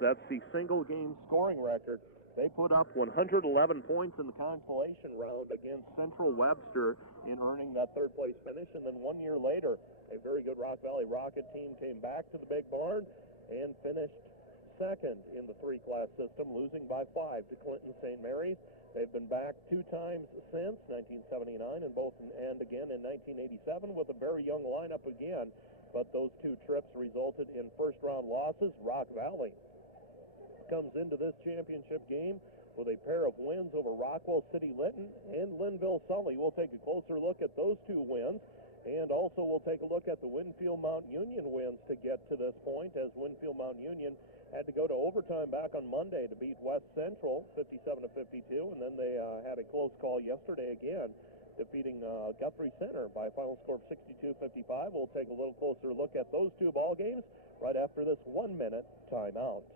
That's the single-game scoring record. They put up 111 points in the consolation round against Central Webster in earning that third-place finish. And then 1 year later, a very good Rock Valley Rocket team came back to the Big Barn and finished second in the three-class system, losing by 5 to Clinton St. Mary's. They've been back 2 times since, 1979 and again in 1987 with a very young lineup again. But those 2 trips resulted in first-round losses. Rock Valley comes into this championship game with a pair of wins over Rockwell City Linton and Linville Sully. We'll take a closer look at those 2 wins. And also we'll take a look at the Winfield-Mt Union wins to get to this point, as Winfield-Mt Union had to go to overtime back on Monday to beat West Central 57-52, and then they had a close call yesterday again, defeating Guthrie Center by a final score of 62-55. We'll take a little closer look at those 2 ball games right after this 1-minute timeout.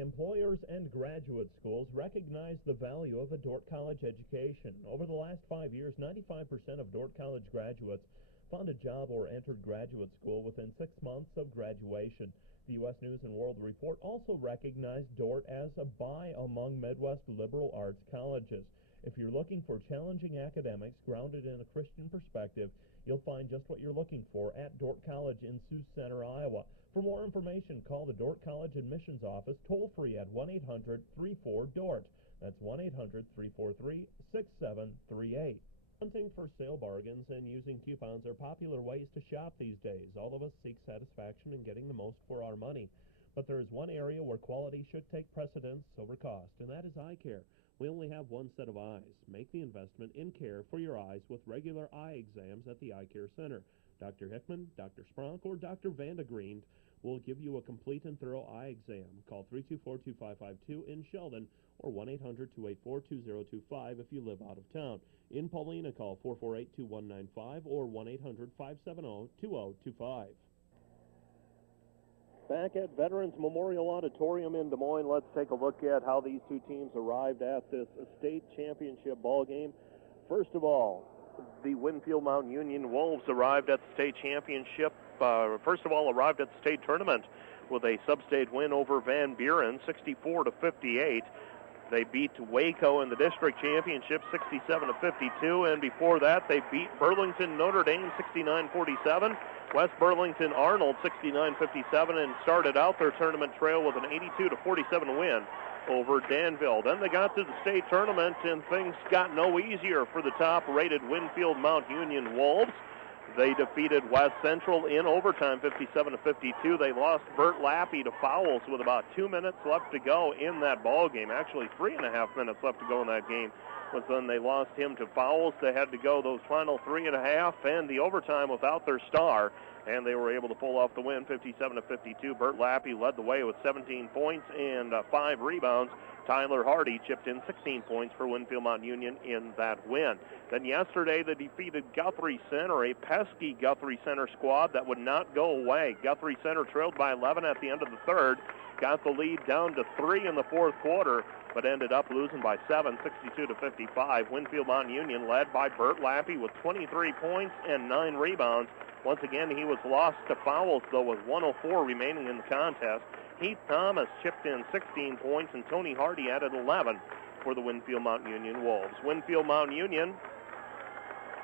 Employers and graduate schools recognize the value of a Dordt College education. Over the last 5 years, 95% of Dordt College graduates found a job or entered graduate school within 6 months of graduation. The U.S. News & World Report also recognized Dordt as a buy among Midwest liberal arts colleges. If you're looking for challenging academics grounded in a Christian perspective, you'll find just what you're looking for at Dordt College in Sioux Center, Iowa. For more information, call the Dordt College Admissions Office toll-free at 1-800-34-DORT. That's 1-800-343-6738. Hunting for sale bargains and using coupons are popular ways to shop these days. All of us seek satisfaction in getting the most for our money. But there is one area where quality should take precedence over cost, and that is eye care. We only have one set of eyes. Make the investment in care for your eyes with regular eye exams at the Eye Care Center. Dr. Hickman, Dr. Spronk, or Dr. Vandegriend will give you a complete and thorough eye exam. Call 324-2552 in Sheldon or 1-800-284-2025 if you live out of town. In Paulina, call 448-2195 or 1-800-570-2025. Back at Veterans Memorial Auditorium in Des Moines, let's take a look at how these 2 teams arrived at this state championship ball game. First of all, the Winfield-Mt Union Wolves arrived at the state championship. Arrived at the state tournament with a sub-state win over Van Buren, 64-58. They beat Waco in the district championship, 67-52, and before that they beat Burlington Notre Dame, 69-47. West Burlington Arnold, 69-57, and started out their tournament trail with an 82-47 win over Danville. Then they got to the state tournament, and things got no easier for the top-rated Winfield-Mt Union Wolves. They defeated West Central in overtime, 57-52. They lost Bert Lappy to fouls with about 2 minutes left to go in that ball game. Actually, 3.5 minutes left to go in that game. But then they lost him to fouls. They had to go those final 3.5 and the overtime without their star, and they were able to pull off the win, 57-52. Bert Lappy led the way with 17 points and 5 rebounds. Tyler Hardy chipped in 16 points for Winfield-Mt Union in that win. Then yesterday they defeated Guthrie Center, a pesky Guthrie Center squad that would not go away. Guthrie Center trailed by 11 at the end of the third, got the lead down to 3 in the fourth quarter, but ended up losing by 7, 62-55. Winfield-Mt Union led by Bert Lappy with 23 points and 9 rebounds. Once again, he was lost to fouls, though, with 1:04 remaining in the contest. Heath Thomas chipped in 16 points, and Tony Hardy added 11 for the Winfield-Mt Union Wolves. Winfield-Mt Union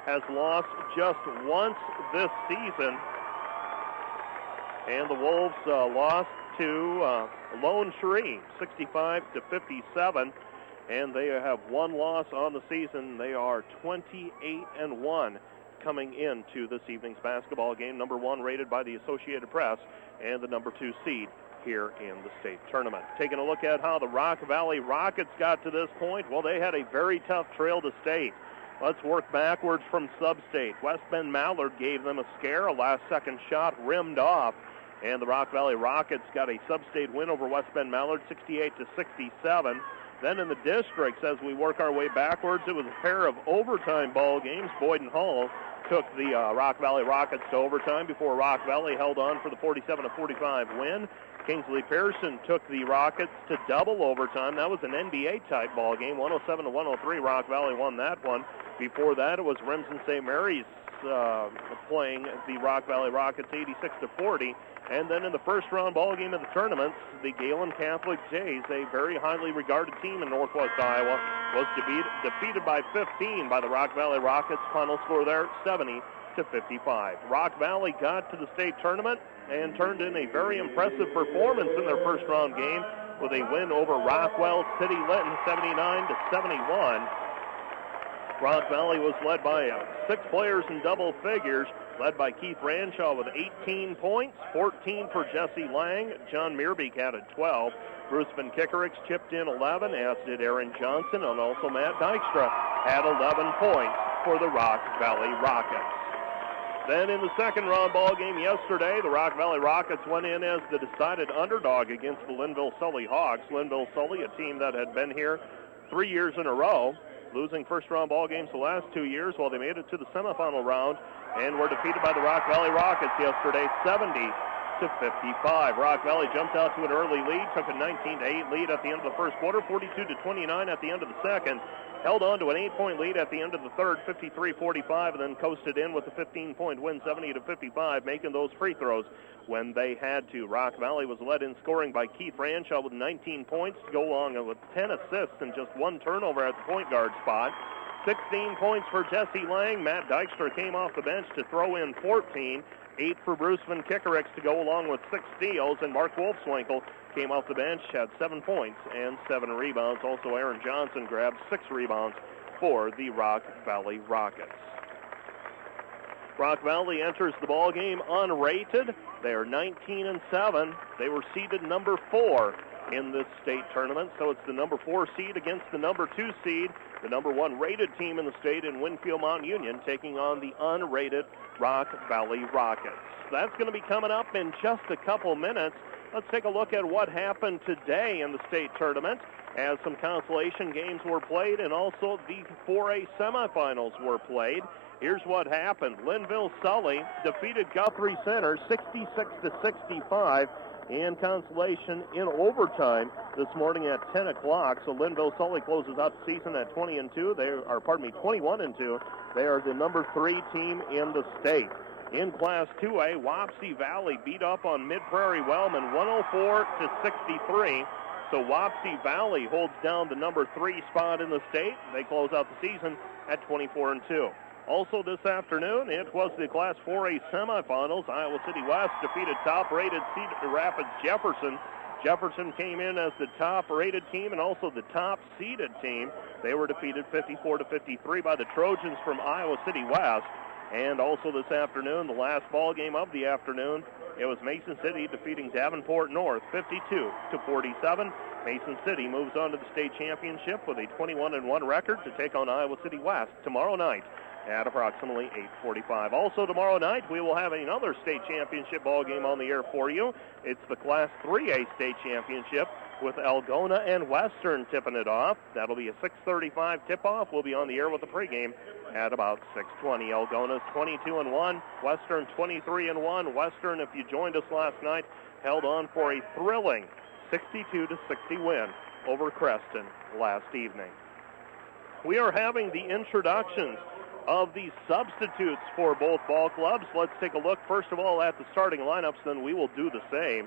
has lost just once this season, and the Wolves lost to Lone Tree, 65-57, and they have one loss on the season. They are 28-1 coming into this evening's basketball game, number 1 rated by the Associated Press and the number 2 seed here in the state tournament. Taking a look at how the Rock Valley Rockets got to this point, well, they had a very tough trail to state. Let's work backwards from sub-state. West Bend Mallard gave them a scare. A last-second shot rimmed off, and the Rock Valley Rockets got a sub-state win over West Bend Mallard, 68-67. Then in the districts, as we work our way backwards, it was a pair of overtime ball games. Boyden Hall took the Rock Valley Rockets to overtime before Rock Valley held on for the 47-45 win. Kingsley Pearson took the Rockets to double overtime. That was an NBA-type ball game, 107-103. Rock Valley won that one. Before that, it was Remsen St. Mary's playing the Rock Valley Rockets 86-40. And then in the first-round ball game of the tournament, the Galen Catholic Jays, a very highly regarded team in Northwest Iowa, was defeated by 15 by the Rock Valley Rockets. Final score there, 70-55. Rock Valley got to the state tournament and turned in a very impressive performance in their first-round game with a win over Rockwell City Linton, 79-71. Rock Valley was led by 6 players in double figures, led by Keith Ranshaw with 18 points, 14 for Jesse Lang. John Meerbeek added 12. Bruce Van Kickericks chipped in 11, as did Aaron Johnson, and also Matt Dykstra had 11 points for the Rock Valley Rockets. Then in the second round ball game yesterday, the Rock Valley Rockets went in as the decided underdog against the Linville-Sully Hawks. Linville-Sully, a team that had been here 3 years in a row, losing first-round ball games the last 2 years while they made it to the semifinal round and were defeated by the Rock Valley Rockets yesterday, 70-55. Rock Valley jumped out to an early lead, took a 19-8 lead at the end of the first quarter, 42-29 at the end of the second, held on to an 8-point lead at the end of the third, 53-45, and then coasted in with a 15-point win, 70-55, making those free throws when they had to. Rock Valley was led in scoring by Keith Ranshaw with 19 points to go along with 10 assists and just 1 turnover at the point guard spot. 16 points for Jesse Lang. Matt Dykstra came off the bench to throw in 14. 8 for Bruce Van Kickericks to go along with 6 steals, and Mark Wolfswinkel came off the bench, had 7 points and 7 rebounds. Also, Aaron Johnson grabbed 6 rebounds for the Rock Valley Rockets. Rock Valley enters the ball game unrated. They are 19-7. They were seeded number 4 in this state tournament, so it's the number 4 seed against the number 2 seed, the number 1 rated team in the state in Winfield-Mt Union, taking on the unrated Rock Valley Rockets. That's going to be coming up in just a couple minutes. Let's take a look at what happened today in the state tournament, as some consolation games were played and also the 4A semifinals were played. Here's what happened. Linville-Sully defeated Guthrie Center 66-65 in consolation in overtime this morning at 10 o'clock. So Linville-Sully closes out the season at 20-2. 21-2. They are the number 3 team in the state. In Class 2A, Wapsie Valley beat up on Mid-Prairie Wellman 104-63. So Wapsie Valley holds down the number 3 spot in the state. They close out the season at 24-2. Also this afternoon, it was the Class 4A semifinals. Iowa City West defeated top-rated Cedar Rapids Jefferson. Jefferson came in as the top-rated team and also the top-seeded team. They were defeated 54-53 by the Trojans from Iowa City West. And also this afternoon, the last ball game of the afternoon, it was Mason City defeating Davenport North 52-47. Mason City moves on to the state championship with a 21-1 record to take on Iowa City West tomorrow night at approximately 8:45. Also tomorrow night, we will have another state championship ball game on the air for you. It's the Class 3A state championship with Algona and Western tipping it off. That'll be a 6:35 tip-off. We'll be on the air with the pregame at about 6:20. Algona's 22-1, Western 23-1. Western, if you joined us last night, held on for a thrilling 62-60 win over Creston last evening. We are having the introductions of the substitutes for both ball clubs. Let's take a look first of all at the starting lineups, then we will do the same.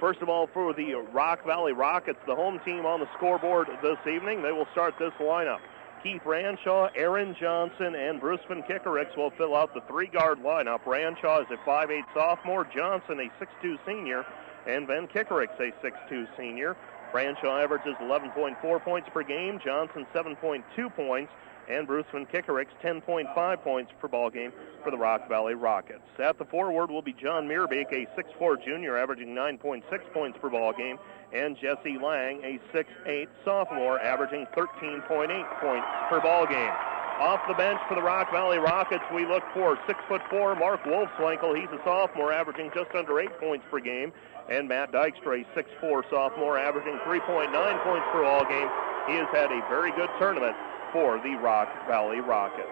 First of all, for the Rock Valley Rockets, the home team on the scoreboard this evening, they will start this lineup. Keith Ranshaw, Aaron Johnson, and Bruce Van Kickericks will fill out the 3-guard lineup. Ranshaw is a 5'8 sophomore, Johnson a 6'2 senior, and Van Kickericks a 6'2 senior. Ranshaw averages 11.4 points per game, Johnson 7.2 points, and Bruce Van Kickericks 10.5 points per ball game for the Rock Valley Rockets. At the forward will be John Meerbeek, a 6'4 junior, averaging 9.6 points per ball game, and Jesse Lang, a 6'8 sophomore, averaging 13.8 points per ball game. Off the bench for the Rock Valley Rockets, we look for 6'4 Mark Wolfswinkel. He's a sophomore, averaging just under 8 points per game, and Matt Dykstra, a 6'4 sophomore, averaging 3.9 points per ball game. He has had a very good tournament for the Rock Valley Rockets.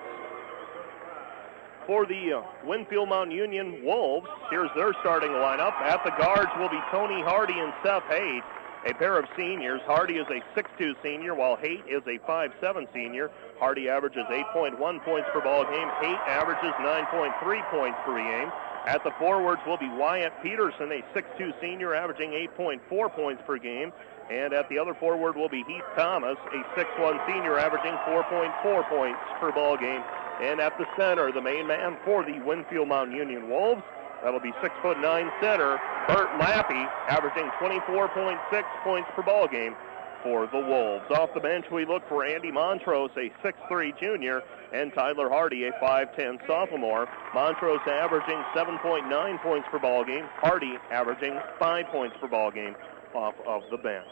For the Winfield-Mt Union Wolves, here's their starting lineup. At the guards will be Tony Hardy and Seth Haight, a pair of seniors. Hardy is a 6'2 senior, while Haight is a 5'7 senior. Hardy averages 8.1 points per ball game. Haight averages 9.3 points per game. At the forwards will be Wyatt Peterson, a 6'2 senior, averaging 8.4 points per game. And at the other forward will be Heath Thomas, a 6'1 senior, averaging 4.4 points per ball game. And at the center, the main man for the Winfield-Mt Union Wolves, that'll be 6'9 center Bert Lappy, averaging 24.6 points per ball game for the Wolves. Off the bench, we look for Andy Montrose, a 6'3 junior, and Tyler Hardy, a 5'10 sophomore. Montrose averaging 7.9 points per ball game. Hardy averaging 5 points per ball game off of the bench.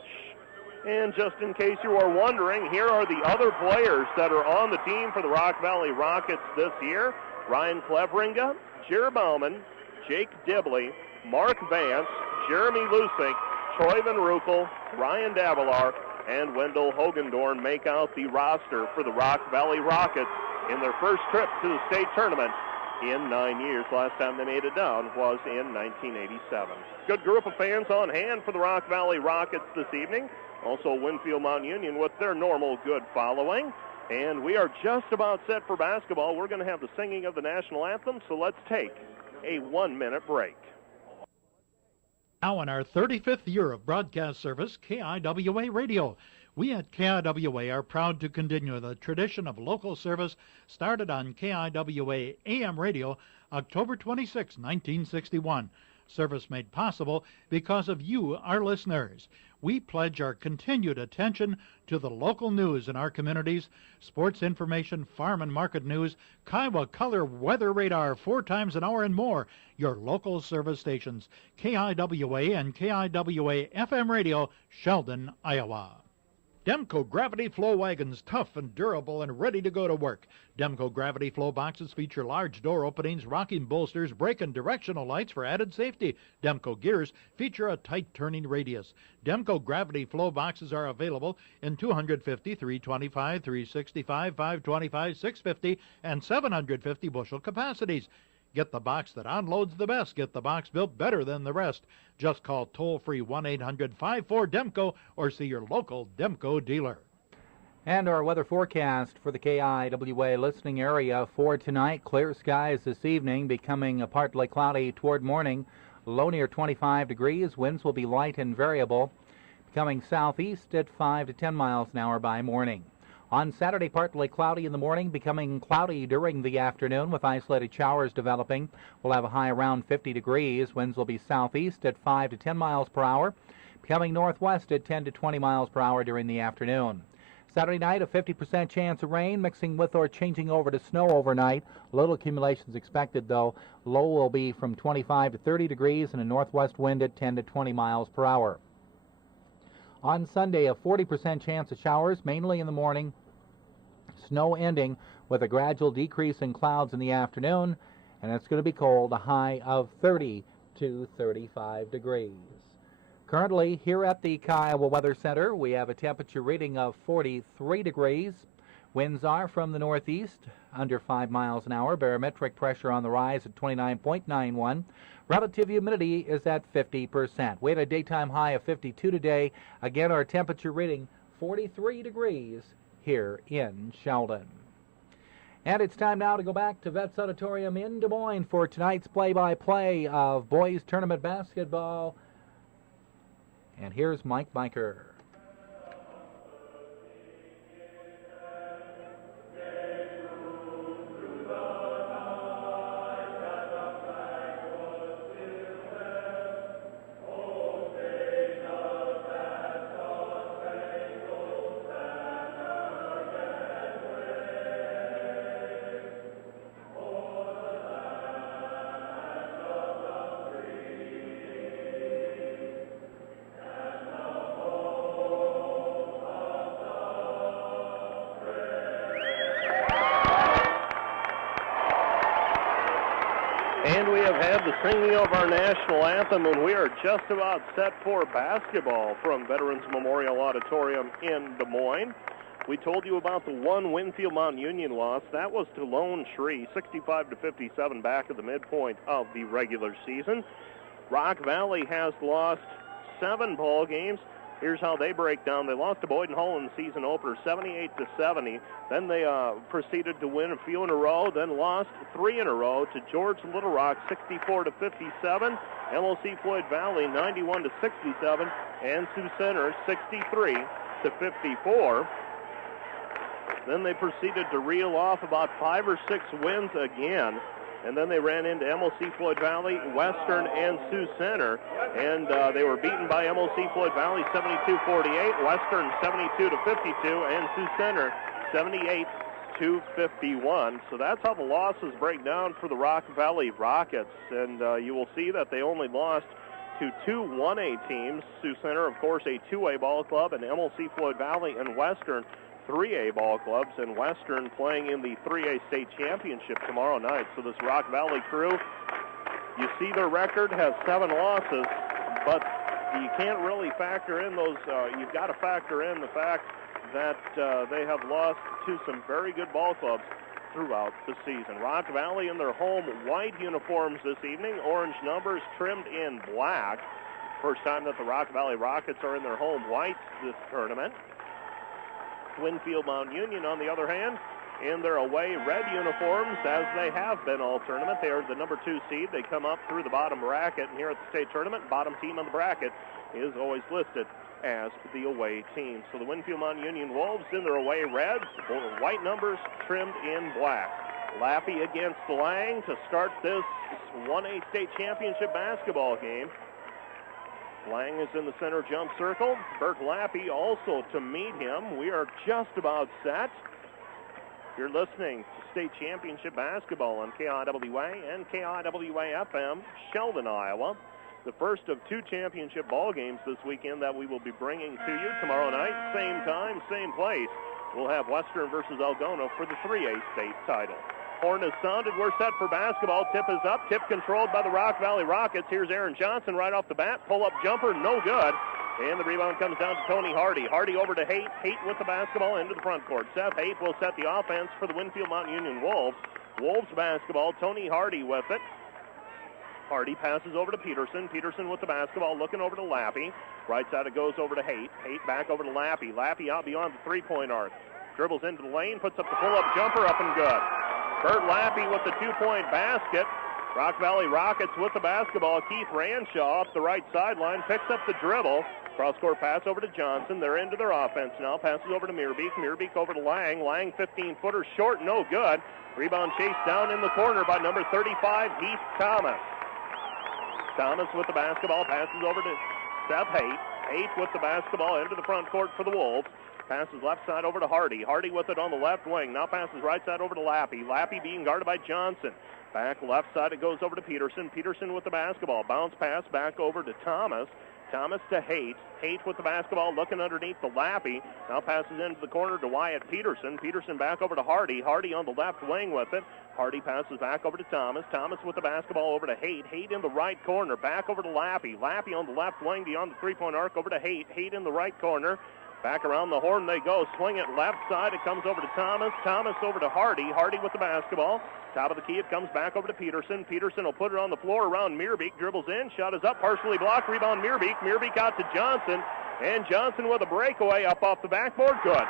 And just in case you are wondering, here are the other players that are on the team for the Rock Valley Rockets this year. Ryan Cleveringa, Jer Bauman, Jake Dibley, Mark Vance, Jeremy Lusink, Troy Van Ruckel, Ryan Davalar, and Wendell Hogendorn make out the roster for the Rock Valley Rockets in their first trip to the state tournament in 9 years. Last time they made it down was in 1987. Good group of fans on hand for the Rock Valley Rockets this evening. Also Winfield-Mt Union with their normal good following. And we are just about set for basketball. We're going to have the singing of the national anthem, so let's take a 1-minute break. Now in our 35th year of broadcast service, KIWA Radio. We at KIWA are proud to continue the tradition of local service started on KIWA AM Radio October 26, 1961. Service made possible because of you, our listeners. We pledge our continued attention to the local news in our communities, sports information, farm and market news, KIWA color weather radar 4 times an hour and more. Your local service stations, KIWA and KIWA FM Radio, Sheldon, Iowa. Demco Gravity Flow Wagons, tough and durable and ready to go to work. Demco Gravity Flow boxes feature large door openings, rocking bolsters, brake and directional lights for added safety. Demco gears feature a tight turning radius. Demco Gravity Flow boxes are available in 250, 325, 365, 525, 650, and 750 bushel capacities. Get the box that unloads the best. Get the box built better than the rest. Just call toll-free 1-800-54-DEMCO or see your local Demco dealer. And our weather forecast for the KIWA listening area for tonight. Clear skies this evening, becoming partly cloudy toward morning. Low near 25 degrees. Winds will be light and variable, becoming southeast at 5 to 10 miles an hour by morning. On Saturday, partly cloudy in the morning, becoming cloudy during the afternoon with isolated showers developing. We'll have a high around 50 degrees. Winds will be southeast at 5 to 10 miles per hour, becoming northwest at 10 to 20 miles per hour during the afternoon. Saturday night, a 50% chance of rain, mixing with or changing over to snow overnight. Little accumulations expected, though. Low will be from 25 to 30 degrees and a northwest wind at 10 to 20 miles per hour. On Sunday, a 40% chance of showers, mainly in the morning. Snow ending with a gradual decrease in clouds in the afternoon, and it's going to be cold, a high of 30 to 35 degrees. Currently, here at the KIWA Weather Center, we have a temperature reading of 43 degrees. Winds are from the northeast, under 5 miles an hour. Barometric pressure on the rise at 29.91. Relative humidity is at 50%. We had a daytime high of 52 today. Again, our temperature reading 43 degrees here in Sheldon. And it's time now to go back to Vets Auditorium in Des Moines for tonight's play-by-play of boys tournament basketball. And here's Mike Biker. And we have had the singing of our national anthem, and we are just about set for basketball from Veterans Memorial Auditorium in Des Moines. We told you about the one Winfield-Mt Union loss. That was to Lone Tree, 65-57 back at the midpoint of the regular season. Rock Valley has lost 7 ball games. Here's how they break down. They lost to Boyden Hull in the season opener, 78-70. Then they proceeded to win a few in a row, then lost 3 in a row to George Little Rock, 64-57. MLC Floyd Valley, 91-67. And Sioux Center, 63-54. Then they proceeded to reel off about 5 or 6 wins again. And then they ran into MLC Floyd Valley, Western, and Sioux Center. And they were beaten by MLC Floyd Valley 72-48, Western 72-52, and Sioux Center 78-51. So that's how the losses break down for the Rock Valley Rockets. And you will see that they only lost to 2 1A teams. Sioux Center, of course, a 2A ball club, and MLC Floyd Valley and Western 3A ball clubs, and Western playing in the 3A state championship tomorrow night. So this Rock Valley crew, you see their record has 7 losses, but you can't really factor in those. You've got to factor in the fact that they have lost to some very good ball clubs throughout the season. Rock Valley in their home white uniforms this evening, orange numbers trimmed in black. First time that the Rock Valley Rockets are in their home whites this tournament. Winfield-Mt Union, on the other hand, in their away red uniforms, as they have been all tournament. They are the number 2 seed. They come up through the bottom bracket, and here at the state tournament, bottom team on the bracket is always listed as the away team. So the Winfield-Mt Union Wolves in their away reds, white numbers trimmed in black. Lappy against Lang to start this 1A state championship basketball game. Lang is in the center jump circle. Bert Lappy also to meet him. We are just about set. You're listening to state championship basketball on KIWA and KIWA-FM, Sheldon, Iowa. The first of 2 championship ball games this weekend that we will be bringing to you tomorrow night. Same time, same place. We'll have Western versus Algona for the 3A state title. Horn is sounded. We're set for basketball. Tip is up. Tip controlled by the Rock Valley Rockets. Here's Aaron Johnson right off the bat. Pull-up jumper, no good. And the rebound comes down to Tony Hardy. Hardy over to Haight. Haight with the basketball into the front court. Seth Haight will set the offense for the Winfield-Mt Union Wolves. Wolves basketball. Tony Hardy with it. Hardy passes over to Peterson. Peterson with the basketball, looking over to Lappy. Right side it goes over to Haight. Haight back over to Lappy. Lappy out beyond the three-point arc. Dribbles into the lane, puts up the pull-up jumper, up and good. Bert Lappy with the 2-point basket. Rock Valley Rockets with the basketball. Keith Ranshaw off the right sideline, picks up the dribble. Cross-court pass over to Johnson. They're into their offense now. Passes over to Meerbeek. Meerbeek over to Lang. Lang 15-footer short, no good. Rebound chased down in the corner by number 35, Heath Thomas. Thomas with the basketball, passes over to Seth Haight. Haight with the basketball into the front court for the Wolves. Passes left side over to Hardy. Hardy with it on the left wing. Now passes right side over to Lappy. Lappy being guarded by Johnson. Back left side it goes over to Peterson. Peterson with the basketball. Bounce pass back over to Thomas. Thomas to Haight. Haight with the basketball looking underneath the Lappy. Now passes into the corner to Wyatt Peterson. Peterson back over to Hardy. Hardy on the left wing with it. Hardy passes back over to Thomas. Thomas with the basketball over to Haight. Haight in the right corner. Back over to Lappy. Lappy on the left wing beyond the three-point arc over to Haight. Haight in the right corner. Back around the horn they go. Swing it left side. It comes over to Thomas. Thomas over to Hardy. Hardy with the basketball. Top of the key. It comes back over to Peterson. Peterson will put it on the floor around Meerbeek. Dribbles in. Shot is up. Partially blocked. Rebound Meerbeek. Meerbeek out to Johnson. And Johnson with a breakaway up off the backboard. Good.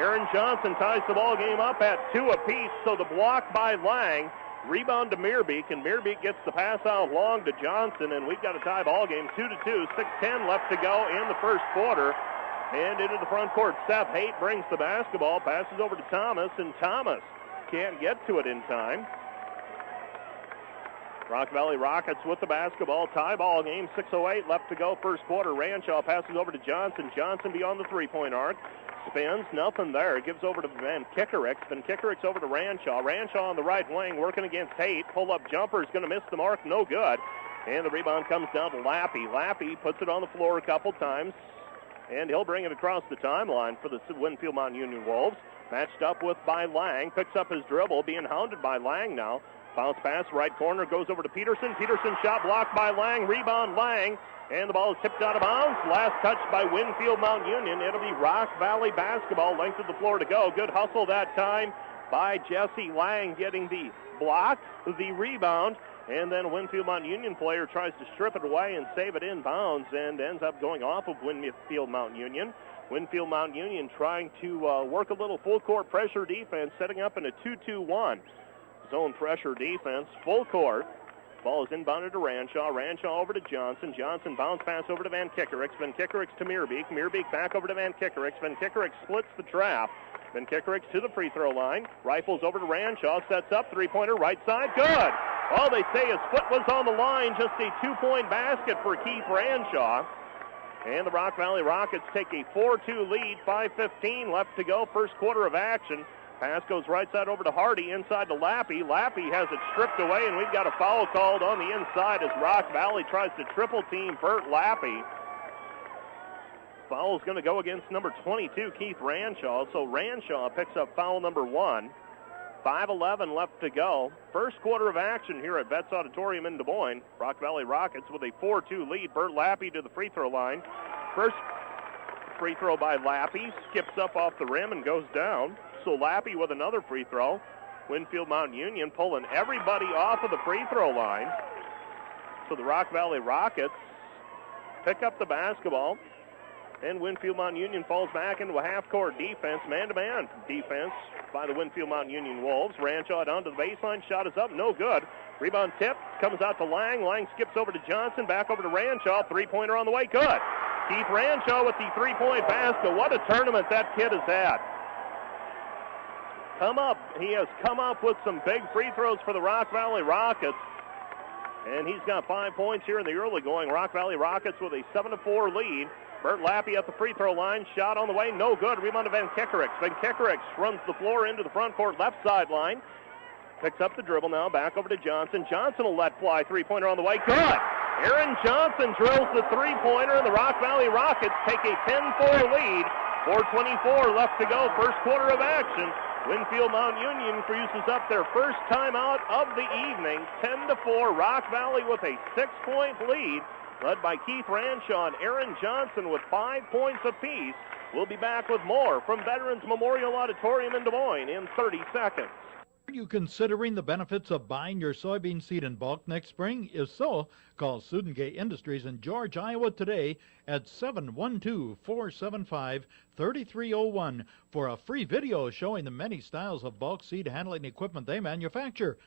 Aaron Johnson ties the ball game up at 2 apiece. So the block by Lang. Rebound to Meerbeek. And Meerbeek gets the pass out long to Johnson. And we've got a tie ball game 2-2. 6:10 left to go in the first quarter. And into the front court, Seth Haight brings the basketball, passes over to Thomas, and Thomas can't get to it in time. Rock Valley Rockets with the basketball, tie ball game, 6:08 left to go, first quarter. Ranshaw passes over to Johnson. Johnson beyond the three-point arc. Spins, nothing there. Gives over to Van Kickerix. Van Kickerix over to Ranshaw. Ranshaw on the right wing, working against Haight. Pull-up jumper is going to miss the mark, no good. And the rebound comes down to Lappy. Lappy puts it on the floor a couple times. And he'll bring it across the timeline for the Winfield-Mt Union Wolves. Matched up with by Lang. Picks up his dribble, being hounded by Lang now. Bounce pass, right corner, goes over to Peterson. Peterson shot blocked by Lang. Rebound Lang. And the ball is tipped out of bounds. Last touch by Winfield-Mt Union. It'll be Rock Valley basketball. Length of the floor to go. Good hustle that time by Jesse Lang, getting the block, the rebound, And then a Winfield-Mt Union player tries to strip it away and save it inbounds and ends up going off of Winfield-Mt Union. Winfield-Mt Union trying to work a little full-court pressure defense, setting up in a 2-2-1 zone pressure defense, full court. Ball is inbounded to Ranshaw. Ranshaw over to Johnson. Johnson bounce pass over to Van Kickerix. Van Kickerix to Meerbeek. Meerbeek back over to Van Kickerix. Van Kickerix splits the trap. Van Kickerix to the free throw line. Rifles over to Ranshaw. Sets up. Three-pointer right side. Good. All they say his foot was on the line. Just a 2-point basket for Keith Ranshaw. And the Rock Valley Rockets take a 4-2 lead. 5:15 left to go. First quarter of action. Pass goes right side over to Hardy, inside to Lappy. Lappy has it stripped away, and we've got a foul called on the inside as Rock Valley tries to triple team Bert Lappy. Foul is going to go against number 22, Keith Ranshaw. So Ranshaw picks up foul number 1. 5:11 left to go. First quarter of action here at Vets Auditorium in Des Moines. Rock Valley Rockets with a 4-2 lead. Bert Lappy to the free throw line. First free throw by Lappy. Skips up off the rim and goes down. So Lappy with another free throw. Winfield-Mt Union pulling everybody off of the free throw line. So the Rock Valley Rockets pick up the basketball. And Winfield-Mt Union falls back into a half-court defense, man-to-man defense by the Winfield-Mt Union Wolves. Ranshaw down to the baseline. Shot is up, no good. Rebound tip, comes out to Lang. Lang skips over to Johnson, back over to Ranshaw. Three-pointer on the way, good. Keith Ranshaw with the three-point basket. What a tournament that kid has had. He has come up with some big free throws for the Rock Valley Rockets. And he's got 5 points here in the early going. Rock Valley Rockets with a 7-4 lead. Bert Lappy at the free throw line. Shot on the way, no good. Rebound to Van Kickerix. Van Kickerix runs the floor into the front court left sideline. Picks up the dribble now, back over to Johnson. Johnson will let fly. Three-pointer on the way, good. Aaron Johnson drills the three-pointer, and the Rock Valley Rockets take a 10-4 lead. 4:24 left to go, first quarter of action. Winfield-Mt Union uses up their first timeout of the evening. 10-4, Rock Valley with a 6-point lead, led by Keith Ranshaw and Aaron Johnson with 5 points apiece. We'll be back with more from Veterans Memorial Auditorium in Des Moines in 30 seconds. Are you considering the benefits of buying your soybean seed in bulk next spring? If so, call Sudengate Industries in George, Iowa today at 712-475-3301 for a free video showing the many styles of bulk seed handling equipment they manufacture.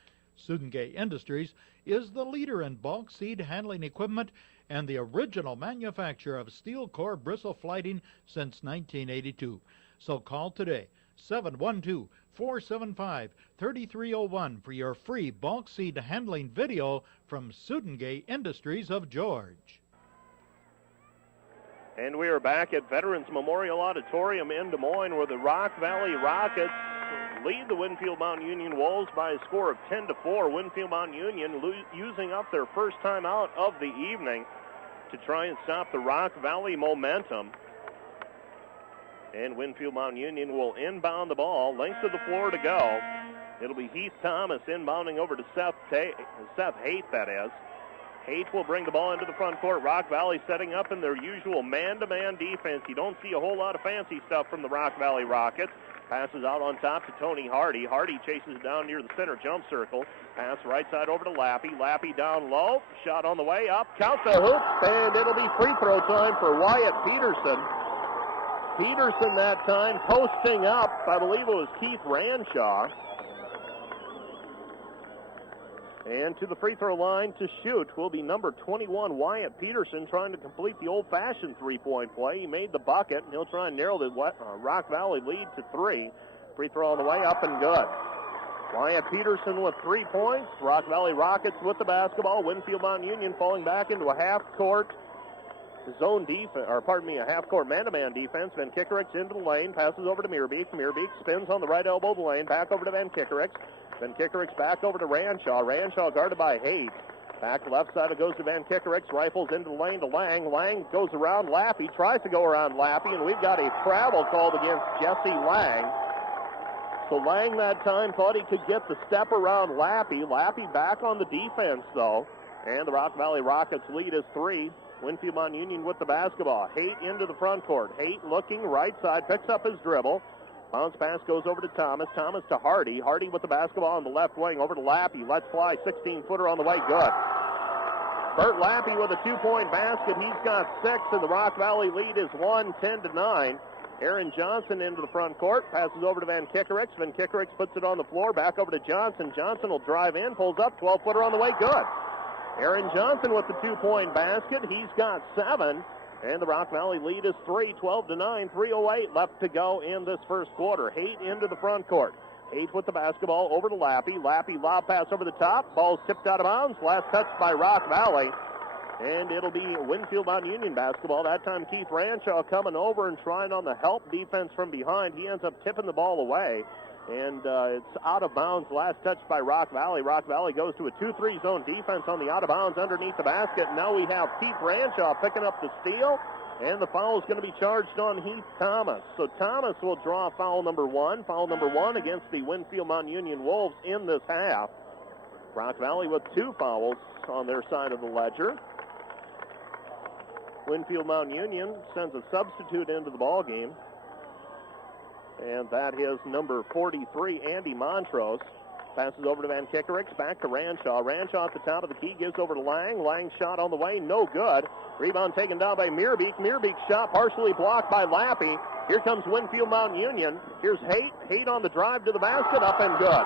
Sudengate Industries is the leader in bulk seed handling equipment and the original manufacturer of steel core bristle flighting since 1982. So call today, 712-475-3301 for your free bulk seed handling video from Sudengate Industries of George. And we are back at Veterans Memorial Auditorium in Des Moines, where the Rock Valley Rockets lead the Winfield-Mt Union Wolves by a score of 10-4. Winfield-Mt Union using up their first timeout of the evening to try and stop the Rock Valley momentum. And Winfield-Mt Union will inbound the ball. Length of the floor to go. It'll be Heath Thomas inbounding over to Seth Haight, that is. Haight will bring the ball into the front court. Rock Valley setting up in their usual man-to-man defense. You don't see a whole lot of fancy stuff from the Rock Valley Rockets. Passes out on top to Tony Hardy. Hardy chases down near the center jump circle. Pass right side over to Lappy. Lappy down low. Shot on the way up. Count the hoop, and it'll be free throw time for Wyatt Peterson. Peterson that time posting up. I believe it was Keith Ranshaw. And to the free throw line to shoot will be number 21, Wyatt Peterson, trying to complete the old-fashioned three-point play. He made the bucket, and he'll try and narrow the Rock Valley lead to 3. Free throw on the way, up and good. Wyatt Peterson with 3 points. Rock Valley Rockets with the basketball. Winfield-Mt Union falling back into a half-court zone defense, or pardon me, a half-court man-to-man defense. Van Kickerix into the lane, passes over to Meerbeek. Meerbeek spins on the right elbow of the lane, back over to Van Kickerix. Van Kickerix back over to Ranshaw. Ranshaw guarded by Haight. Back left side it goes to Van Kickerix. Rifles into the lane to Lang. Lang goes around Lappy, tries to go around Lappy, and we've got a travel called against Jesse Lang. So Lang that time thought he could get the step around Lappy. Lappy back on the defense, though. And the Rock Valley Rockets lead is 3. Winfield-Mt Union with the basketball. Haight into the front court. Haight looking right side, picks up his dribble. Bounce pass goes over to Thomas. Thomas to Hardy. Hardy with the basketball on the left wing. Over to Lappy. Lets fly. 16-footer on the way. Good. Bert Lappy with a 2-point basket. He's got 6, and the Rock Valley lead is 10-9. Aaron Johnson into the front court. Passes over to Van Kickerix. Van Kickerix puts it on the floor. Back over to Johnson. Johnson will drive in. Pulls up. 12-footer on the way. Good. Aaron Johnson with the 2-point basket. He's got 7. And the Rock Valley lead is 3, 12-9, 3:08 left to go in this first quarter. Haight into the front court. Haight with the basketball over to Lappy. Lappy lob pass over the top. Ball's tipped out of bounds. Last touch by Rock Valley. And it'll be Winfield-Mt. Union basketball. That time Keith Ranshaw coming over and trying on the help defense from behind. He ends up tipping the ball away. And it's out of bounds. Last touch by Rock Valley. Rock Valley goes to a 2-3 zone defense on the out of bounds underneath the basket. Now we have Keith Ranshaw picking up the steal, and the foul is going to be charged on Heath Thomas. So Thomas will draw foul number 1. Foul number 1 against the Winfield-Mt. Union Wolves in this half. Rock Valley with 2 fouls on their side of the ledger. Winfield-Mt. Union sends a substitute into the ball game. And that is number 43, Andy Montrose. Passes over to Van Kickerix, back to Ranshaw. Ranshaw at the top of the key, gives over to Lang. Lang shot on the way, no good. Rebound taken down by Meerbeek. Meerbeek's shot partially blocked by Lappy. Here comes Winfield-Mt. Union. Here's Haight. Haight on the drive to the basket, up and good.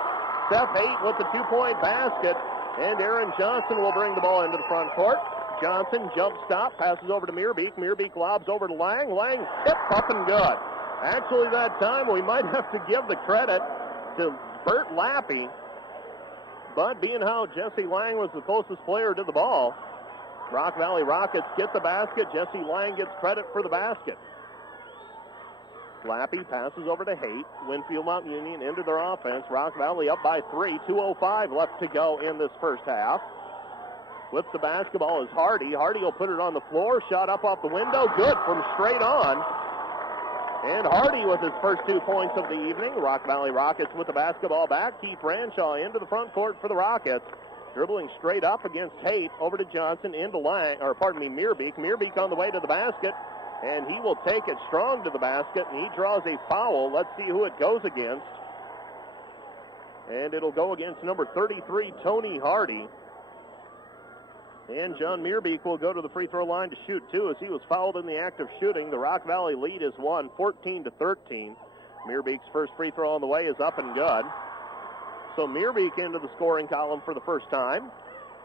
Seth Haight with the 2-point basket. And Aaron Johnson will bring the ball into the front court. Johnson jump stop, passes over to Meerbeek. Meerbeek lobs over to Lang. Lang tip, up and good. Actually, that time we might have to give the credit to Bert Lappy. But being how Jesse Lang was the closest player to the ball, Rock Valley Rockets get the basket. Jesse Lang gets credit for the basket. Lappy passes over to Haight. Winfield-Mt. Union into their offense. Rock Valley up by 3. 2:05 left to go in this first half. With the basketball is Hardy. Hardy will put it on the floor. Shot up off the window. Good from straight on. And Hardy with his first 2 points of the evening. Rock Valley Rockets with the basketball back. Keith Ranshaw into the front court for the Rockets. Dribbling straight up against Haight. Over to Johnson, into Meerbeek. Meerbeek on the way to the basket. And he will take it strong to the basket, and he draws a foul. Let's see who it goes against. And it'll go against number 33, Tony Hardy. And John Meerbeek will go to the free throw line to shoot 2 as he was fouled in the act of shooting. The Rock Valley lead is 14-13. Meerbeek's first free throw on the way is up and good. So Meerbeek into the scoring column for the first time.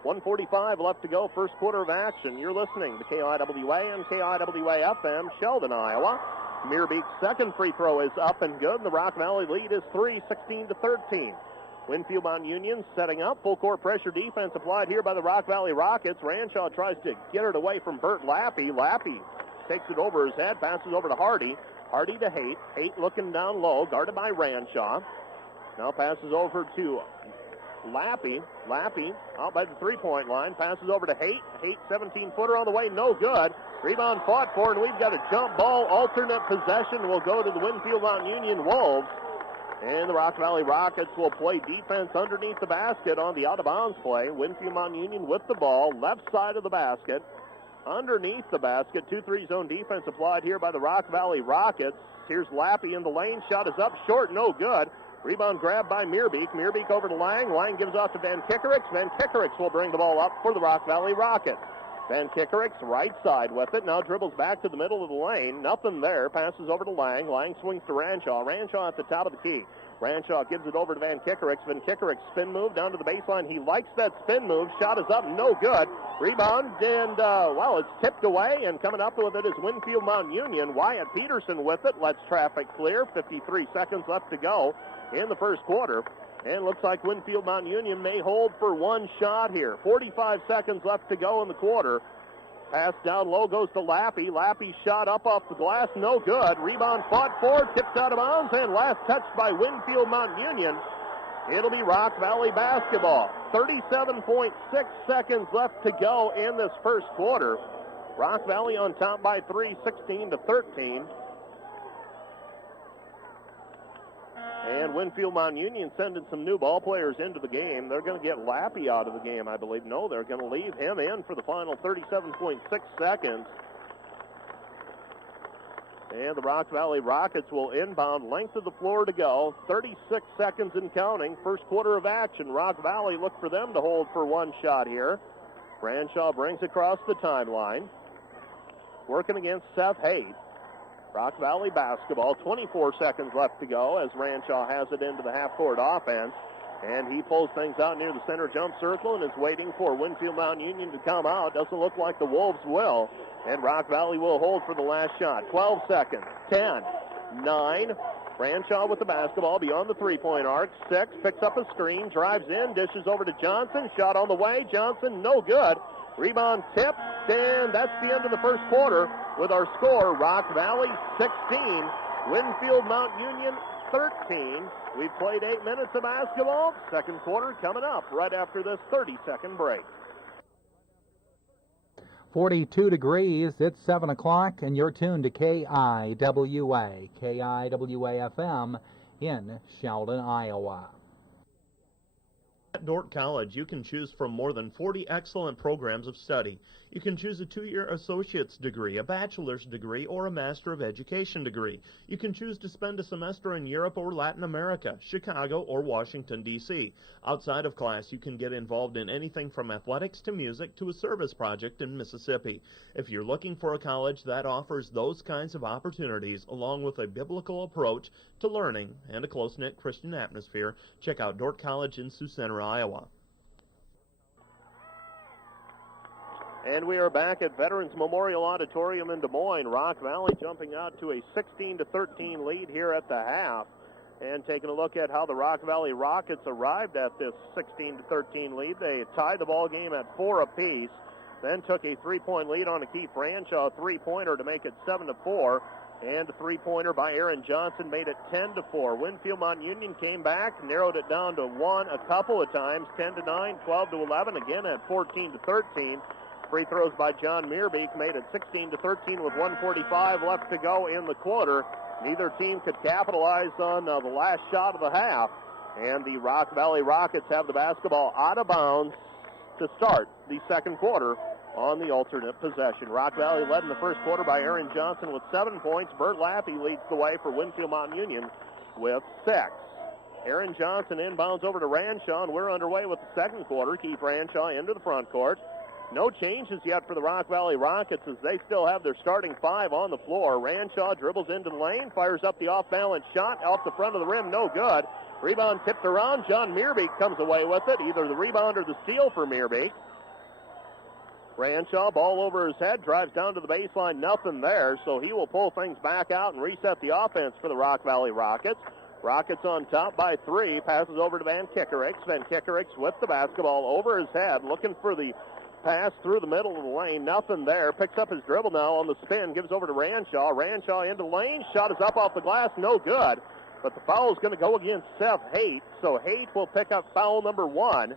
1:45 left to go, first quarter of action. You're listening to KIWA and KIWA-FM, Sheldon, Iowa. Meerbeek's second free throw is up and good, and the Rock Valley lead is 3, 16-13. Winfield-Mt. Union setting up. Full court pressure defense applied here by the Rock Valley Rockets. Ranshaw tries to get it away from Bert Lappy. Lappy takes it over his head, passes over to Hardy. Hardy to Haight. Haight looking down low, guarded by Ranshaw. Now passes over to Lappy. Lappy out by the three-point line. Passes over to Haight. Haight 17-footer on the way, no good. Rebound fought for, and we've got a jump ball. Alternate possession will go to the Winfield-Mt. Union Wolves. And the Rock Valley Rockets will play defense underneath the basket on the out-of-bounds play. Winfield-Mt. Union with the ball, left side of the basket. Underneath the basket, 2-3 zone defense applied here by the Rock Valley Rockets. Here's Lappy in the lane. Shot is up short, no good. Rebound grabbed by Meerbeek. Meerbeek over to Lang. Lang gives off to Van Kickerix. Van Kickerix will bring the ball up for the Rock Valley Rockets. Van Kickerix right side with it. Now dribbles back to the middle of the lane. Nothing there. Passes over to Lang. Lang swings to Ranshaw. Ranshaw at the top of the key. Ranshaw gives it over to Van Kickerix. Van Kickerix spin move down to the baseline. He likes that spin move. Shot is up. No good. Rebound. And, it's tipped away. And coming up with it is Winfield-Mt. Union. Wyatt Peterson with it. Lets traffic clear. 53 seconds left to go in the first quarter. And looks like Winfield-Mt. Union may hold for one shot here. 45 seconds left to go in the quarter. Pass down low goes to Lappy. Lappy shot up off the glass, no good. Rebound fought for, tipped out of bounds, and last touch by Winfield-Mt. Union. It'll be Rock Valley basketball. 37.6 seconds left to go in this first quarter. Rock Valley on top by 3, 16-13. And Winfield-Mt. Union sending some new ball players into the game. They're going to get Lappy out of the game, I believe. No, they're going to leave him in for the final 37.6 seconds. And the Rock Valley Rockets will inbound, length of the floor to go. 36 seconds and counting. First quarter of action. Rock Valley look for them to hold for one shot here. Branshaw brings across the timeline. Working against Seth Haight. Rock Valley basketball. 24 seconds left to go as Branshaw has it into the half-court offense. And he pulls things out near the center jump circle and is waiting for Winfield-Mt Union to come out. Doesn't look like the Wolves will. And Rock Valley will hold for the last shot. 12 seconds. 10, 9. Branshaw with the basketball beyond the three-point arc. 6, picks up a screen, drives in, dishes over to Johnson. Shot on the way. Johnson, no good. Rebound tipped, and that's the end of the first quarter with our score, Rock Valley 16, Winfield-Mt Union 13. We've played 8 minutes of basketball. Second quarter coming up right after this 30-second break. 42 degrees, it's 7 o'clock, and you're tuned to KIWA, KIWA-FM in Sheldon, Iowa. At Dordt College, you can choose from more than 40 excellent programs of study. You can choose a 2-year associate's degree, a bachelor's degree, or a Master of Education degree. You can choose to spend a semester in Europe or Latin America, Chicago, or Washington, D.C. Outside of class, you can get involved in anything from athletics to music to a service project in Mississippi. If you're looking for a college that offers those kinds of opportunities, along with a biblical approach to learning and a close-knit Christian atmosphere, check out Dordt College in Sioux Center, Iowa. And we are back at Veterans Memorial Auditorium in Des Moines. Rock Valley jumping out to a 16-13 lead here at the half. And taking a look at how the Rock Valley Rockets arrived at this 16-13 lead. They tied the ball game at 4 apiece, then took a 3-point lead on a Keith Branshaw three-pointer to make it 7-4. And a three-pointer by Aaron Johnson made it 10-4. Winfield-Mt Union came back, narrowed it down to 1 a couple of times, 10-9, 12-11, again at 14-13. Free throws by John Meerbeek made it 16-13 with 1:45 left to go in the quarter. Neither team could capitalize on the last shot of the half. And the Rock Valley Rockets have the basketball out of bounds to start the second quarter on the alternate possession. Rock Valley led in the first quarter by Aaron Johnson with 7 points. Bert Lappy leads the way for Winfield-Mt Union with 6. Aaron Johnson inbounds over to Ranshaw, and we're underway with the second quarter. Keith Ranshaw into the front court. No changes yet for the Rock Valley Rockets as they still have their starting 5 on the floor. Ranshaw dribbles into the lane, fires up the off-balance shot off the front of the rim, no good. Rebound tipped around. John Meerbeek comes away with it, either the rebound or the steal for Meerbeek. Ranshaw, ball over his head, drives down to the baseline, nothing there, so he will pull things back out and reset the offense for the Rock Valley Rockets. Rockets on top by 3, passes over to Van Kickerix. Van Kickerix with the basketball over his head, looking for the pass through the middle of the lane, nothing there. Picks up his dribble now on the spin, gives over to Ranshaw. Ranshaw into the lane, shot is up off the glass, no good. But the foul is going to go against Seth Haight, so Haight will pick up foul number 1.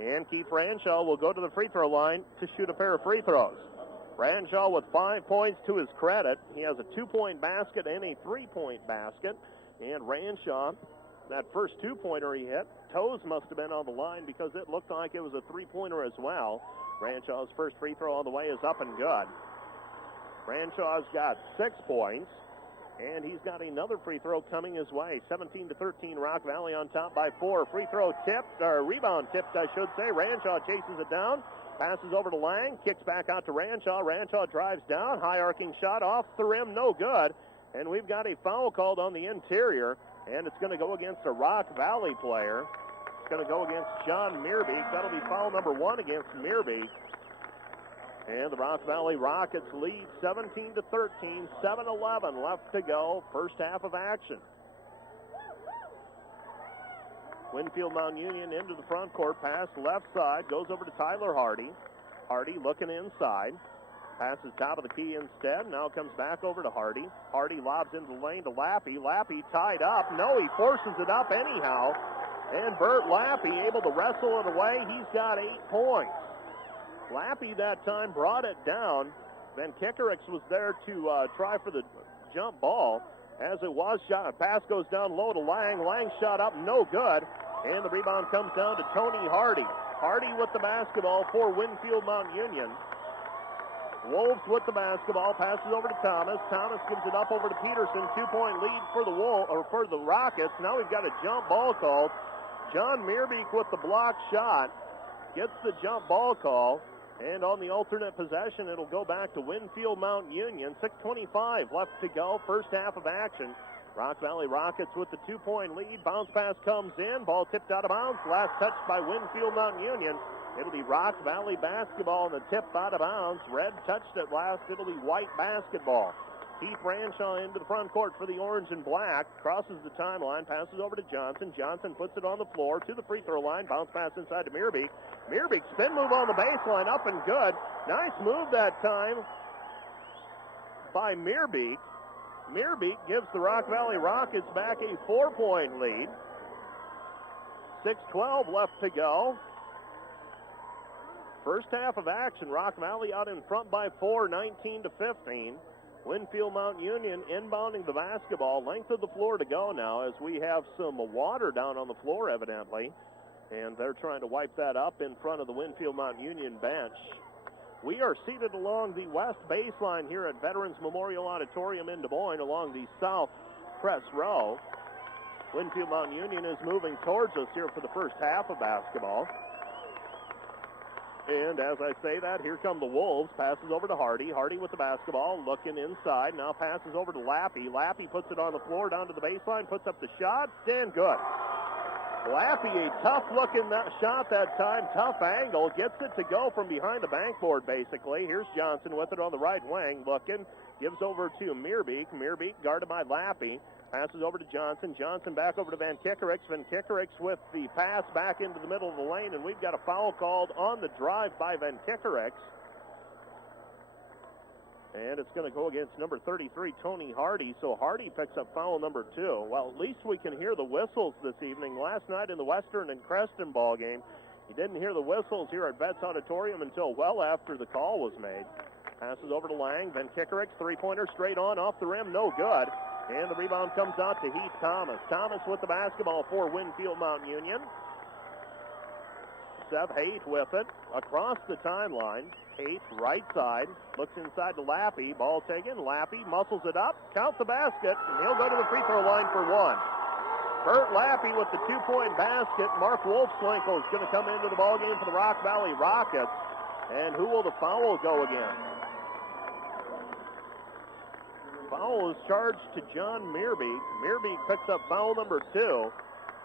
And Keith Ranshaw will go to the free throw line to shoot a pair of free throws. Ranshaw with 5 points to his credit. He has a 2-point basket and a 3-point basket. And Ranshaw, that first 2-pointer he hit, toes must have been on the line because it looked like it was a 3-pointer as well. Ranshaw's first free throw on the way is up and good. Ranshaw's got 6 points, and he's got another free throw coming his way. 17-13, Rock Valley on top by 4. Free throw tipped, or rebound tipped, I should say. Ranshaw chases it down, passes over to Lang, kicks back out to Ranshaw. Ranshaw drives down, high arcing shot off the rim, no good. And we've got a foul called on the interior, and it's going to go against a Rock Valley player. It's going to go against John Meerbeek. That'll be foul number 1 against Meerbeek. And the Rock Valley Rockets lead 17-13, 7-11 left to go, first half of action. Winfield-Mt Union into the front court, pass left side, goes over to Tyler Hardy. Hardy looking inside, passes top of the key instead, now comes back over to Hardy. Hardy lobs into the lane to Lappy. Lappy tied up. No, he forces it up anyhow. And Bert Lappy able to wrestle it away. He's got 8 points. Lappy that time brought it down. Van Kickerix was there to try for the jump ball. As it was shot, pass goes down low to Lang. Lang shot up, no good. And the rebound comes down to Tony Hardy. Hardy with the basketball for Winfield-Mt Union. Wolves with the basketball, passes over to Thomas. Thomas gives it up over to Peterson. 2-point lead for the Rockets. Now we've got a jump ball called. John Meerbeek with the block shot gets the jump ball call. And on the alternate possession, it'll go back to Winfield-Mt Union. 6:25 left to go, first half of action. Rock Valley Rockets with the 2-point lead. Bounce pass comes in. Ball tipped out of bounds. Last touch by Winfield-Mt Union. It'll be Rock Valley basketball, and the tip out of bounds. Red touched it last. It'll be white basketball. Keith Ranshaw into the front court for the orange and black. Crosses the timeline, passes over to Johnson. Johnson puts it on the floor to the free throw line. Bounce pass inside to Meerbeek. Meerbeek spin move on the baseline, up and good. Nice move that time by Meerbeek. Meerbeek gives the Rock Valley Rockets back a 4-point lead. 6:12 left to go. First half of action, Rock Valley out in front by 4, 19-15. Winfield-Mt Union inbounding the basketball. Length of the floor to go now as we have some water down on the floor evidently. And they're trying to wipe that up in front of the Winfield-Mt Union bench. We are seated along the west baseline here at Veterans Memorial Auditorium in Des Moines along the south press row. Winfield-Mt Union is moving towards us here for the first half of basketball. And as I say that, here come the Wolves. Passes over to Hardy. Hardy with the basketball, looking inside. Now passes over to Lappy. Lappy puts it on the floor, down to the baseline, puts up the shot. Stand good. Lappy, a tough-looking shot that time. Tough angle. Gets it to go from behind the bankboard, basically. Here's Johnson with it on the right wing. Looking. Gives over to Meerbeek. Meerbeek guarded by Lappy. Passes over to Johnson. Johnson back over to Van Kickerix. Van Kickerix with the pass back into the middle of the lane, and we've got a foul called on the drive by Van Kickerix. And it's going to go against number 33, Tony Hardy. So Hardy picks up foul number 2. Well, at least we can hear the whistles this evening. Last night in the Western and Creston ball game, you didn't hear the whistles here at Vets Auditorium until well after the call was made. Passes over to Lang. Van Kickerix, three-pointer straight on, off the rim, no good. And the rebound comes out to Heath Thomas. Thomas with the basketball for Winfield-Mt Union. Seth Haight with it. Across the timeline. Haight, right side. Looks inside to Lappy. Ball taken. Lappy muscles it up. Counts the basket. And he'll go to the free throw line for 1. Bert Lappy with the 2-point basket. Mark Wolfswinkel is going to come into the ballgame for the Rock Valley Rockets. And who will the foul go against? Foul is charged to John Meerbeek. Meerbeek picks up foul number 2.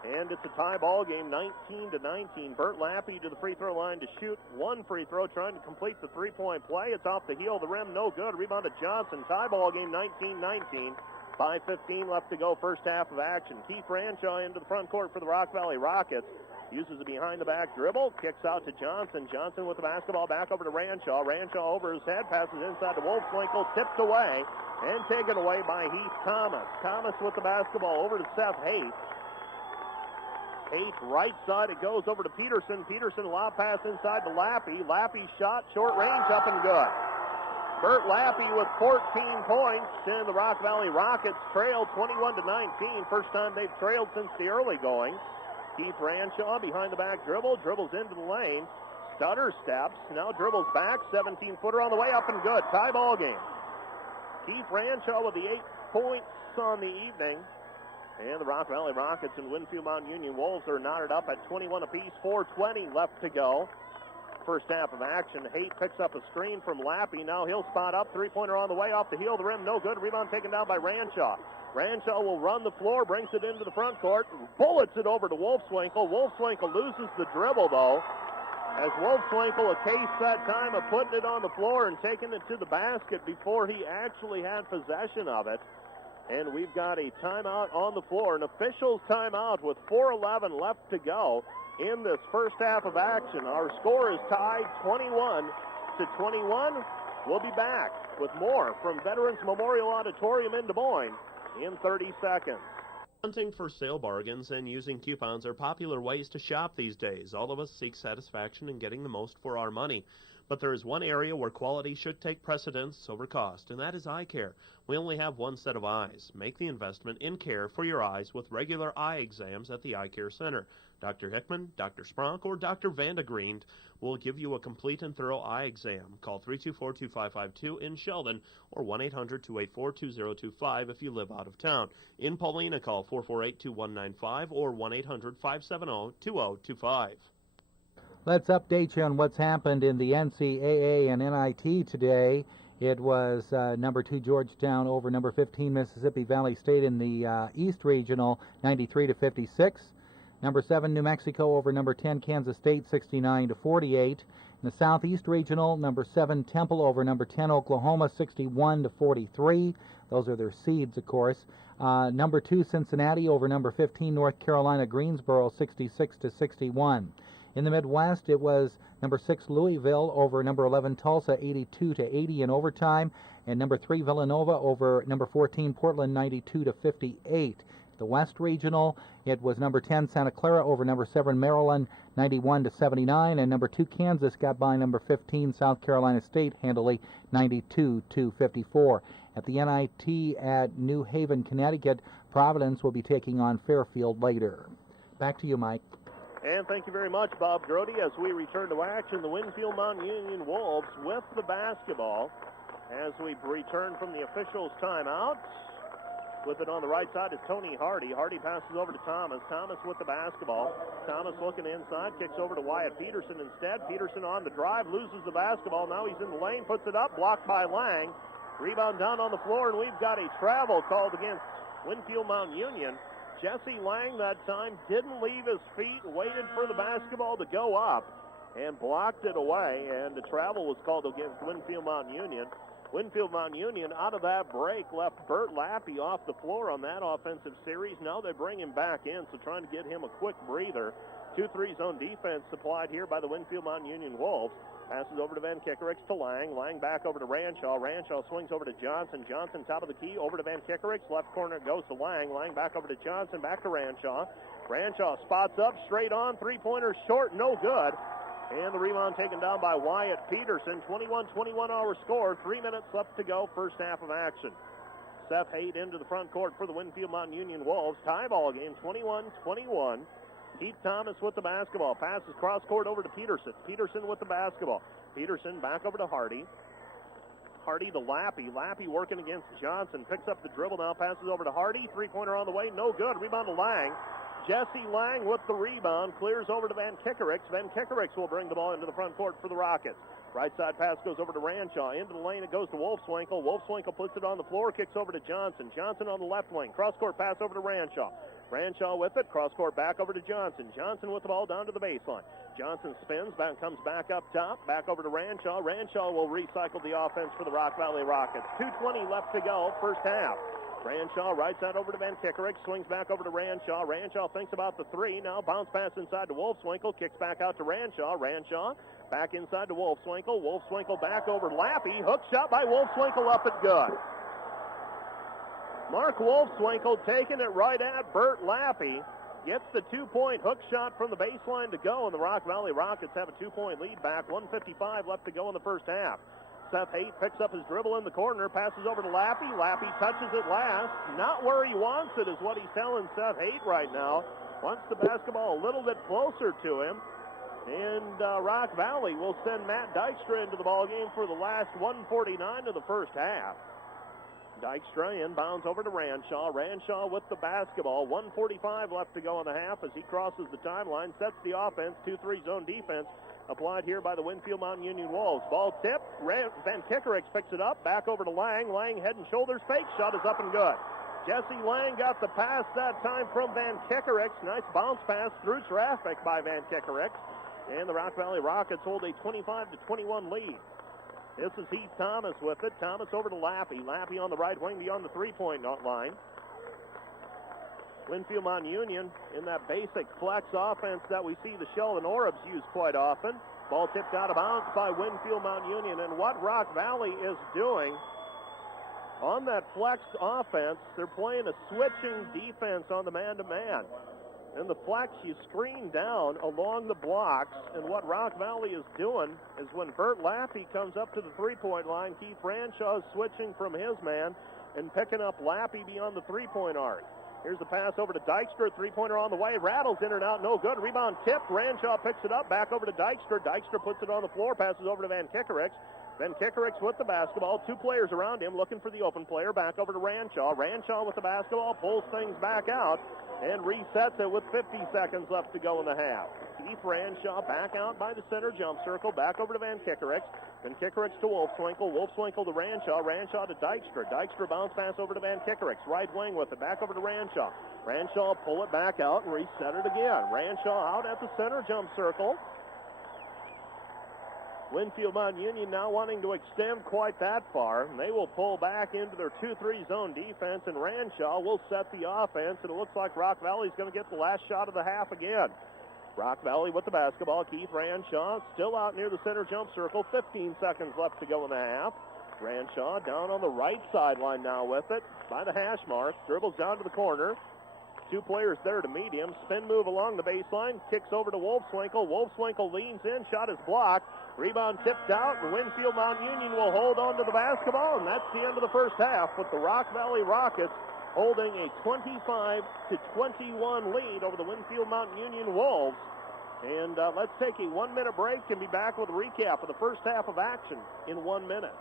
And it's a tie ball game, 19-19. Bert Lappy to the free throw line to shoot 1 free throw, trying to complete the 3-point play. It's off the heel of the rim, no good. Rebound to Johnson. Tie ball game, 19-19. 5:15 left to go, first half of action. Keith Ranshaw into the front court for the Rock Valley Rockets. Uses a behind-the-back dribble, kicks out to Johnson. Johnson with the basketball back over to Ranshaw. Ranshaw over his head, passes inside to Wolfswinkel, tipped away, and taken away by Heath Thomas. Thomas with the basketball over to Seth Haight. Haight, right side, it goes over to Peterson. Peterson, lob pass inside to Lappy. Lappy shot, short range, up and good. Bert Lappy with 14 points, and the Rock Valley Rockets trail 21-19. First time they've trailed since the early going. Keith Ranshaw behind the back dribble, dribbles into the lane. Stutter steps, now dribbles back, 17-footer on the way, up and good. Tie ball game. Keith Ranshaw with the 8 points on the evening. And the Rock Valley Rockets and Winfield-Mt Union Wolves are knotted up at 21 apiece, 4:20 left to go. First half of action. Haight picks up a screen from Lappy. Now he'll spot up. Three-pointer on the way, off the heel of the rim. No good. Rebound taken down by Ranshaw. Ranshaw will run the floor, brings it into the front court, bullets it over to Wolfswinkel. Wolfswinkel loses the dribble, though, as Wolfswinkel a case that time of putting it on the floor and taking it to the basket before he actually had possession of it. And we've got a timeout on the floor, an official's timeout with 4:11 left to go in this first half of action. Our score is tied 21-21. We'll be back with more from Veterans Memorial Auditorium in Des Moines in 30 seconds. Hunting for sale bargains and using coupons are popular ways to shop these days. All of us seek satisfaction in getting the most for our money. But there is one area where quality should take precedence over cost, and that is eye care. We only have one set of eyes. Make the investment in care for your eyes with regular eye exams at the Eye Care Center. Dr. Hickman, Dr. Spronk, or Dr. Vandegriend will give you a complete and thorough eye exam. Call 324-2552 in Sheldon or 1-800-284-2025 if you live out of town. In Paulina, call 448-2195 or 1-800-570-2025. Let's update you on what's happened in the NCAA and NIT today. It was number 2 Georgetown over number 15 Mississippi Valley State in the East Regional, 93-56. Number 7 New Mexico over number 10 Kansas State, 69-48. In the Southeast Regional, number 7 Temple over number 10 Oklahoma, 61-43. Those are their seeds, of course. Number 2 Cincinnati over number 15 North Carolina Greensboro, 66-61. In the Midwest, it was number 6 Louisville over number 11 Tulsa, 82-80 in overtime, and number 3 Villanova over number 14 Portland, 92-58. The West Regional, it was number 10 Santa Clara over number 7 Maryland, 91-79, and number 2 Kansas got by number 15 South Carolina State handily, 92-54. At the NIT at New Haven, Connecticut, Providence will be taking on Fairfield later. Back to you, Mike. And thank you very much, Bob Grody. As we return to action, the Winfield-Mt Union Wolves with the basketball as we return from the officials' timeout. With it on the right side is Tony Hardy. Hardy passes over to Thomas. Thomas with the basketball. Thomas looking inside, kicks over to Wyatt Peterson instead. Peterson on the drive, loses the basketball. Now he's in the lane, puts it up, blocked by Lang. Rebound down on the floor, and we've got a travel called against Winfield-Mt Union. Jesse Lang that time didn't leave his feet, waited for the basketball to go up, and blocked it away, and the travel was called against Winfield-Mt Union. Winfield-Mt Union out of that break left Bert Lappy off the floor on that offensive series. Now they bring him back in, so trying to get him a quick breather. 2-3 zone defense supplied here by the Winfield-Mt Union Wolves. Passes over to Van Kickerix to Lang. Lang back over to Ranshaw. Ranshaw swings over to Johnson. Johnson top of the key over to Van Kickerix. Left corner goes to Lang. Lang back over to Johnson. Back to Ranshaw. Ranshaw spots up, straight on. Three-pointer short, no good. And the rebound taken down by Wyatt Peterson. 21-21 our score. 3 minutes left to go, first half of action. Seth Haight into the front court for the Winfield-Mt Union Wolves. Tie ball game, 21-21. Keith Thomas with the basketball. Passes cross court over to Peterson. Peterson with the basketball. Peterson back over to Hardy. Hardy to Lappy. Lappy working against Johnson. Picks up the dribble now. Passes over to Hardy. Three-pointer on the way. No good. Rebound to Lang. Jesse Lang with the rebound. Clears over to Van Kickerix. Van Kickerix will bring the ball into the front court for the Rockets. Right side pass goes over to Ranshaw. Into the lane it goes to Wolfswinkel. Wolfswinkel puts it on the floor. Kicks over to Johnson. Johnson on the left wing. Cross-court pass over to Ranshaw. Ranshaw with it. Cross-court back over to Johnson. Johnson with the ball down to the baseline. Johnson spins, comes back up top. Back over to Ranshaw. Ranshaw will recycle the offense for the Rock Valley Rockets. 2:20 left to go, first half. Ranshaw right side over to Van Kickerix. Swings back over to Ranshaw. Ranshaw thinks about the three. Now bounce pass inside to Wolfswinkel. Kicks back out to Ranshaw. Ranshaw back inside to Wolfswinkel. Wolfswinkel back over Lappy. Hook shot by Wolfswinkel up and good. Mark Wolfswinkel taking it right at Bert Lappy. Gets the 2-point hook shot from the baseline to go, and the Rock Valley Rockets have a 2-point lead back. 1:55 left to go in the first half. Seth Haight picks up his dribble in the corner, passes over to Lappy. Lappy touches it last. Not where he wants it is what he's telling Seth Haight right now. Wants the basketball a little bit closer to him. And Rock Valley will send Matt Dykstra into the ballgame for the last 1:49 of the first half. Dykstra inbounds over to Ranshaw. Ranshaw with the basketball. 1:45 left to go in the half as he crosses the timeline, sets the offense. 2-3 zone defense applied here by the Winfield-Mt Union Wolves. Ball tipped. Van Kickerix picks it up. Back over to Lang. Lang head and shoulders fake. Shot is up and good. Jesse Lang got the pass that time from Van Kickerix. Nice bounce pass through traffic by Van Kickerix. And the Rock Valley Rockets hold a 25-21 lead. This is Heath Thomas with it. Thomas over to Lappy. Lappy on the right wing beyond the three-point line. Winfield-Mt Union in that basic flex offense that we see the Sheldon Orbs use quite often. Ball tipped out of bounds by Winfield-Mt Union. And what Rock Valley is doing on that flex offense, they're playing a switching defense on the man-to-man. And the flex, you screen down along the blocks, and what Rock Valley is doing is when Bert Lappy comes up to the three-point line, Keith Ranshaw is switching from his man and picking up Lappy beyond the three-point arc. Here's the pass over to Dykstra, three-pointer on the way, rattles in and out, no good, rebound tipped, Ranshaw picks it up, back over to Dykstra, Dykstra puts it on the floor, passes over to Van Kickerix. Van Kickerix with the basketball, two players around him looking for the open player, back over to Ranshaw. Ranshaw with the basketball, pulls things back out and resets it with 50 seconds left to go in the half. Keith Ranshaw back out by the center jump circle, back over to Van Kickerix. Van Kickerix to Wolfswinkel, Wolfswinkel to Ranshaw, Ranshaw to Dykstra. Dykstra bounce pass over to Van Kickerix, right wing with it, back over to Ranshaw. Ranshaw pull it back out and reset it again. Ranshaw out at the center jump circle. Winfield-Mt Union now wanting to extend quite that far. They will pull back into their 2-3 zone defense, and Ranshaw will set the offense, and it looks like Rock Valley's going to get the last shot of the half again. Rock Valley with the basketball. Keith Ranshaw still out near the center jump circle. 15 seconds left to go in the half. Ranshaw down on the right sideline now with it by the hash mark. Dribbles down to the corner. Two players there to meet him. Spin move along the baseline. Kicks over to Wolfswinkel. Wolfswinkel leans in. Shot is blocked. Rebound tipped out, and Winfield-Mt Union will hold on to the basketball, and that's the end of the first half with the Rock Valley Rockets holding a 25-21 lead over the Winfield-Mt Union Wolves. And let's take a 1-minute break and be back with a recap of the first half of action in 1 minute.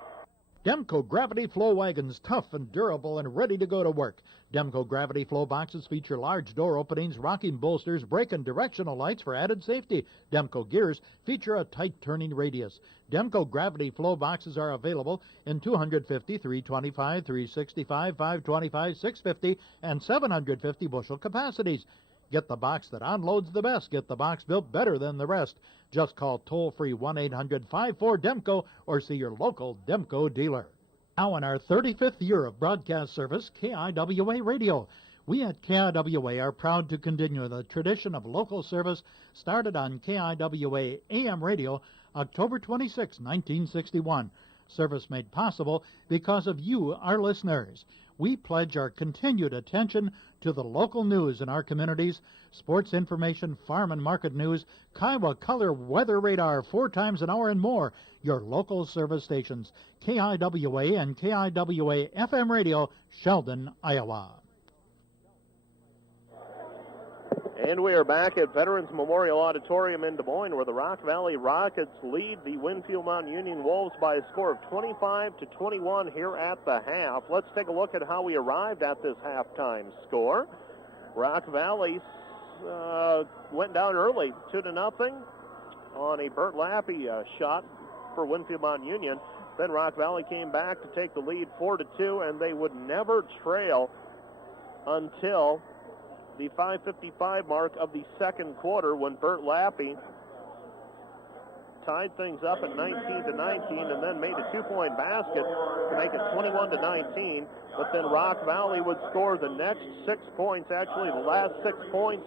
Demco Gravity Flow Wagons, tough and durable and ready to go to work. Demco Gravity Flow boxes feature large door openings, rocking bolsters, brake and directional lights for added safety. Demco gears feature a tight turning radius. Demco Gravity Flow boxes are available in 250, 325, 365, 525, 650, and 750 bushel capacities. Get the box that unloads the best. Get the box built better than the rest. Just call toll-free 1-800-54-DEMCO or see your local Demco dealer. Now in our 35th year of broadcast service, KIWA Radio. We at KIWA are proud to continue the tradition of local service started on KIWA AM Radio October 26, 1961. Service made possible because of you, our listeners. We pledge our continued attention to the local news in our communities, sports information, farm and market news, KIWA color weather radar 4 times an hour and more. Your local service stations, KIWA and KIWA FM Radio, Sheldon, Iowa. And we are back at Veterans Memorial Auditorium in Des Moines, where the Rock Valley Rockets lead the Winfield-Mt Union Wolves by a score of 25-21 here at the half. Let's take a look at how we arrived at this halftime score. Rock Valley went down early, 2-0 on a Bert Lappy shot for Winfield-Mt Union. Then Rock Valley came back to take the lead 4-2, and they would never trail until the 5:55 mark of the second quarter when Bert Lappy tied things up at 19-19 and then made a 2-point basket to make it 21-19. But then Rock Valley would score the next 6 points, actually the last 6 points